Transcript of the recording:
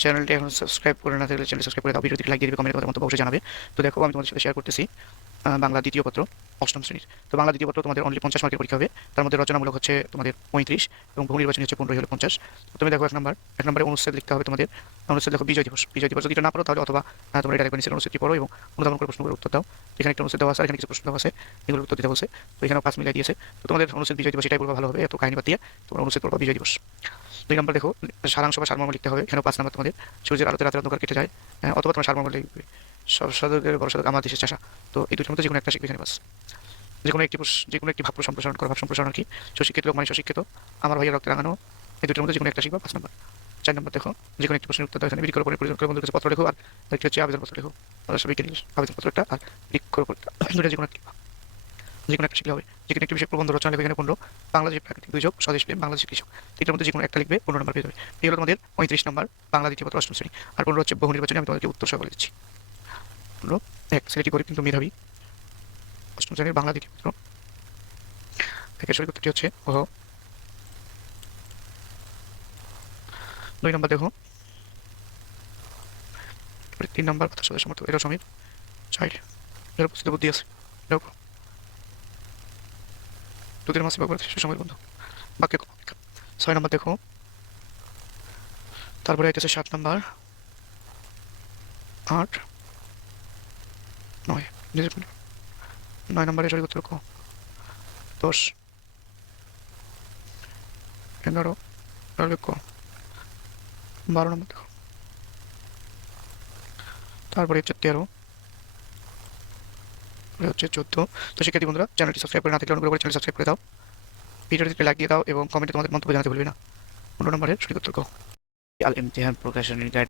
চ্যানেলটি এখন সাবস্ক্রাইব করে না থাকলে চ্যানেল সাবস্ক্রাইব করে দাও, ভিডিওটি লাইক দিয়ে দিবে, কমেন্টে তোমাদের মন্তব্য অবশ্যই জানাবে। তো দেখো আমি তোমাদের সাথে শেয়ার করতেছি বাংলা দ্বিতীয় পত্র অষ্টম শ্রেণীর। তো বাংলা দ্বিতীয় পত্র তোমাদের অনলি 50 মার্কের পরীক্ষা হবে। তার মধ্যে রচনামূলক হচ্ছে তোমাদের 35 এবং বহু নির্বাচনী হচ্ছে 15 হলো 50। তো তুমি দেখো এক নম্বরে অনুচ্ছেদ লিখতে হবে তোমাদের। অনুচ্ছেদ দেখো বিজয় দিবস। বিজয় দিবস যদি এটা না পড়ো তাহলে অথবা তোমরা এটা রেফারেন্সের অনুচ্ছেদটি পড়ো এবং অনুধাবন করে প্রশ্নগুলোর উত্তর দাও। এখানে একটা অনুচ্ছেদ দেওয়া আছে আর এখানে কিছু প্রশ্ন দেওয়া আছে, এগুলোর উত্তর দিতে বলছে। তো এখানেও 5 মিলাই দিয়েছে। তো তোমাদের অনুচ্ছেদ বিজয় দিবস এটাই পড়বা ভালো হবে, এত কাহিনী বাদ দিয়ে তোমরা অনুচ্ছেদ পড়বা বিজয় দিবস। 2 নম্বর দেখো সারাংশ বা সারমর্ম লিখতে হবে। এখানেও 5 নম্বর তোমাদের সূর্যের আলোতে রাতের অন্ধকার কেটে যায়, অথবা তোমার সারমর্ম লিখবে সব সাধকের বড় সাধক আমার দেশের চাষা। তো এই দুটোর মধ্যে যে কোনো একটা শিখবে এখানে বাস। যে কোনো একটি ভাব সম্প্রসারণ করো। ভাব সম্প্রসারণ আর কি? সুশিক্ষিত লোক মানে সুশিক্ষিত, আমার ভাইয়ের রক্তে রাঙানো, এই দুটোর মধ্যে যে কোনো একটা শিখবা 5 নম্বর। 4 নম্বর দেখো যে কোনো একটি প্রশ্নের উত্তর দাও। এখানে বিক্রয় করে পরিচালনা করে বন্ধুদের কাছে পত্র লেখো, আর একটি হচ্ছে আবেদনপত্র লেখো। আবেদনপত্র একটা আর বিক্রয় করতে দুটো যে কোনো একটা লিখবা। যে কোনো একটা শিখলে হবে। যে কোনো একটি বিষয় প্রবন্ধ রচনা লেখো। এখানে 15 বাংলাদেশ প্রাকৃতিক দুর্যোগ, স্বদেশ প্রেম, বাংলাদেশ কৃষক। তিনটার মধ্যে যে কোনো একটা লিখবে, 15 নম্বর পেয়ে যাবে। এই হলো তোমাদের 35 নম্বর বাংলা দ্বিতীয় পত্র অষ্টম শ্রেণী। আর 15 হচ্ছে বহু নির্বাচনী, আমি তোমাদেরকে উত্তর সহ বলে দিচ্ছি। 15 এক ছেলেটি গরিব কিন্তু মেধাবী, অষ্টম শ্রেণীর বাংলা দ্বিতীয় পত্র। একের সঠিক উত্তরটি হচ্ছে ওহ। 2 নম্বর দেখো 3 নম্বর কথা সাথে সমর্থক, এটা সমীর চাইল্ড, এর উপস্থিত বুদ্ধি আছে। দেখো দুধের মাসি বাবার সুসময়ের বন্ধু, বাক্যে কম অপেক্ষা। 6 নম্বর দেখো, তারপরে এটা 7 নম্বর, 8, 9 নিজের 9 নম্বরে সঠিক উত্তর ক। 10, 11 ক। 12 নম্বর দেখো, তারপরে হচ্ছে 13, হচ্ছে 14। তো শিক্ষার্থী বন্ধুরা, চ্যানেলটি সাবস্ক্রাইব করে না থাকলে অনুগ্রহ করে চ্যানেল সাবস্ক্রাইব করে দাও, ভিডিওটিতে লাইক দিয়ে দাও এবং কমেন্টে তোমাদের মন্তব্য জানাতে ভুলবে না। 15 নম্বরের সঠিক উত্তর ক। আল ইমতিহান প্রকাশনীর গাইড।